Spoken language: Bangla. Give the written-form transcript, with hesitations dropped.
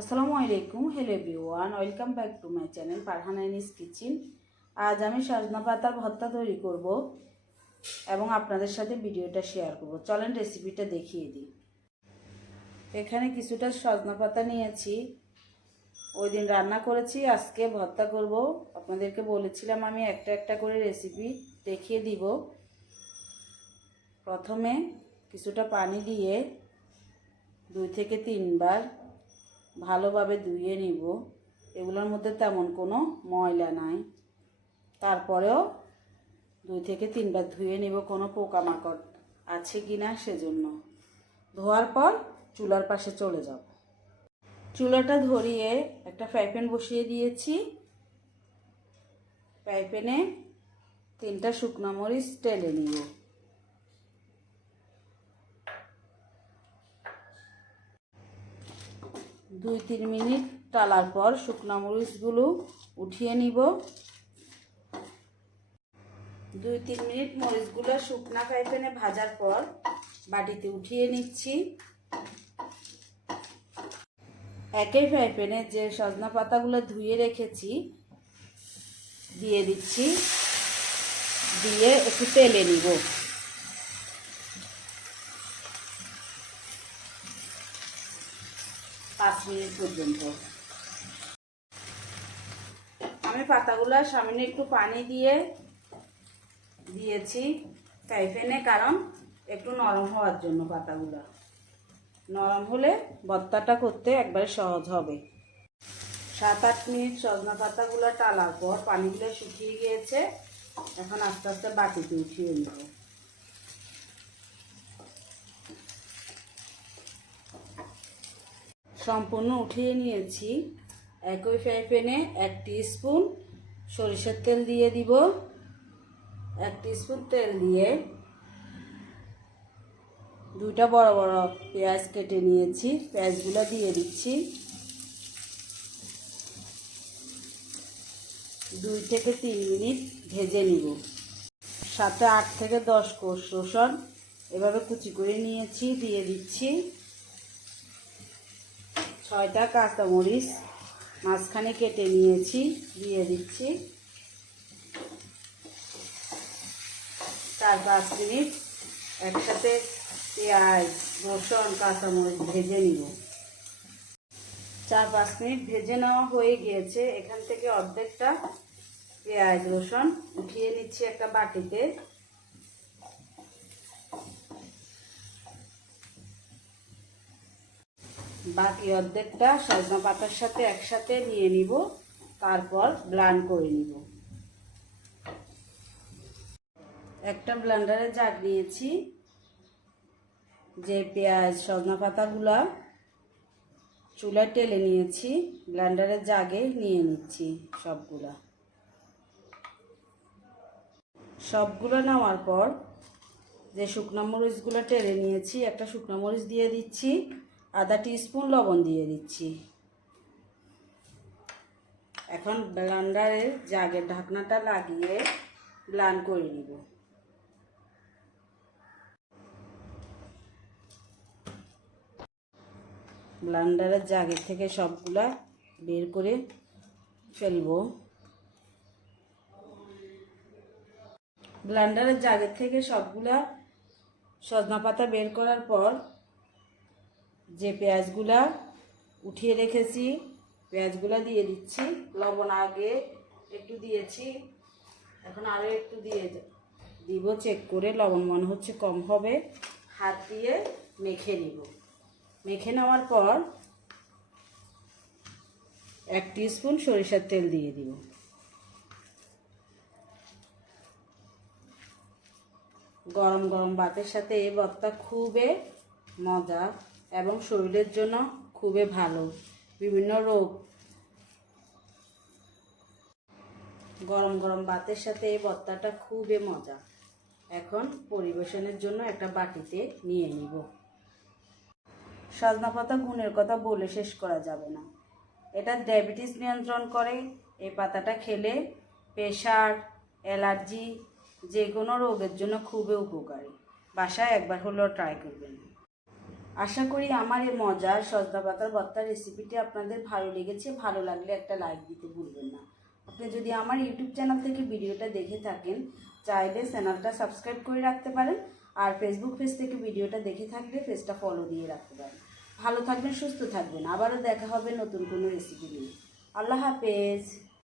আসসালামু আলাইকুম। Hello everyone, welcome back to my channel Farhana Aini's kitchen. আজ আমি সজনা পাতার ভর্তা তৈরি করব এবং আপনাদের সাথে ভিডিওটা শেয়ার করব। চলেন রেসিপিটা দেখিয়ে দিই। এখানে কিছুটা সজনা পাতা নিয়েছি, ওই দিন রান্না করেছি, আজকে ভর্তা করব। আপনাদেরকে বলেছিলাম আমি একটা একটা করে রেসিপি দেখিয়ে দিব। প্রথমে কিছুটা পানি দিয়ে 2 থেকে 3 বার ভালোভাবে ধুয়ে নিব। এগুলোর মধ্যে তেমন কোনো ময়লা নাই, তারপরেও 2 থেকে 3 বার ধুয়ে নিব কোনো পোকামাকড় আছে কি না সেজন্য। ধোয়ার পর চুলার পাশে চলে যাব। চুলাটা ধরিয়ে একটা ফ্রাই প্যান বসিয়ে দিয়েছি। ফ্রাই প্যানে 3টা শুকনো মরিচ টেলে নিব। দুই 3 মিনিট টালার পর শুকনো মরিচগুলো উঠিয়ে নিব। 2-3 মিনিট মরিচগুলো শুকনা ফ্রাই প্যানে ভাজার পর বাটিতে উঠিয়ে নিচ্ছি। একই ফ্রাই প্যানে যে সজনা পাতাগুলো ধুয়ে রেখেছি দিয়ে দিচ্ছি, দিয়ে একটু তেলে নিব। পাঁচ মিনিট পর্যন্ত আমি পাতাগুলো সামনে একটু পানি দিয়ে দিয়েছি ফ্রাই প্যানে, কারণ একটু নরম হওয়ার জন্য। পাতাগুলো নরম হলে ভর্তাটা করতে একবারে সহজ হবে। 7-8 মিনিট সজনা পাতাগুলো টালার পর পানিগুলো শুকিয়ে গিয়েছে। এখন আস্তে আস্তে বাটিতে উঠিয়ে নেব। সম্পূর্ণ উঠিয়ে নিয়েছি। একই ফ্রাই প্যানে 1 টিস্পুন সরিষার তেল দিয়ে দিব। 1 টিস্পুন তেল দিয়ে 2টা বড় বড় পেঁয়াজ কেটে নিয়েছি, পেঁয়াজগুলো দিয়ে দিচ্ছি। 2 থেকে 3 মিনিট ভেজে নিব। সাথে 8 থেকে 10 কোষ রসুন এভাবে কুচি করে নিয়েছি, দিয়ে দিচ্ছি। 6টা কাঁচামরিচ মাঝখানে কেটে নিয়েছি, দিয়ে দিচ্ছি। 4-5 মিনিট একসাথে পেঁয়াজ রসুন কাঁচামরিচ ভেজে নিব। 4-5 মিনিট ভেজে নেওয়া হয়ে গিয়েছে। এখান থেকে অর্ধেকটা পেঁয়াজ রসুন উঠিয়ে নিচ্ছি একটা বাটিতে। বাকি অর্ধেকটা সজনা পাতার সাথে একসাথে নিয়ে নিব, তারপর ব্লেন্ড করে নিব। একটা ব্লেন্ডারে জাগ নিয়েছি, যে পেঁয়াজ সজনা পাতাগুলা চুলায় টেলে নিয়েছি, ব্লেন্ডারের জাগে নিয়ে নিচ্ছি সবগুলো নেওয়ার পর যে শুকনো মরিচগুলো টেলে নিয়েছি, একটা শুকনো মরিচ দিয়ে দিচ্ছি, আধা টিস্পুন লবণ দিয়ে দিচ্ছি। এখন ব্লেন্ডারের জাগের ঢাকনাটা লাগিয়ে ব্লেন্ড করে নিব। ব্লেন্ডারের জাগের থেকে সবগুলা বের করে ফেলবো। ব্লেন্ডারের জাগের থেকে সবগুলা সজনা পাতা বের করার পর যে পেঁয়াজগুলা উঠিয়ে রেখেছি পেঁয়াজগুলা দিয়ে দিচ্ছি। লবণ আগে একটু দিয়েছি, এখন আরও একটু দিয়ে দিব। চেক করে লবণ মনে হচ্ছে কম হবে, হাত দিয়ে মেখে নিব। মেখে নেওয়ার পর 1 টিস্পুন সরিষার তেল দিয়ে দিব। গরম গরম ভাতের সাথে এই ভর্তা খুবই মজা এবং শরীরের জন্য খুবই ভালো। বিভিন্ন রোগ গরম গরম ভাতের সাথে এই ভর্তাটা খুবই মজা। এখন পরিবেশনের জন্য একটা বাটিতে নিয়ে নিব। সজনা পাতা গুণের কথা বলে শেষ করা যাবে না। এটা ডায়াবেটিস নিয়ন্ত্রণ করে। এই পাতাটা খেলে প্রেশার, অ্যালার্জি যে কোনো রোগের জন্য খুবই উপকারী। বাসায় একবার হলেও ট্রাই করবেন। আশা করি আমার এই মজার সজনা পাতার ভর্তার রেসিপিটি আপনাদের ভালো লেগেছে। ভালো লাগলে একটা লাইক দিতে ভুলবেন না। আপনি যদি আমার ইউটিউব চ্যানেল থেকে ভিডিওটা দেখে থাকেন, চাইলে চ্যানেলটা সাবস্ক্রাইব করে রাখতে পারেন। আর ফেসবুক পেজ থেকে ভিডিওটা দেখে থাকলে পেজটা ফলো দিয়ে রাখতে পারেন। ভালো থাকবেন, সুস্থ থাকবেন। আবারও দেখা হবে নতুন কোনো রেসিপি নিয়ে। আল্লাহ হাফেজ।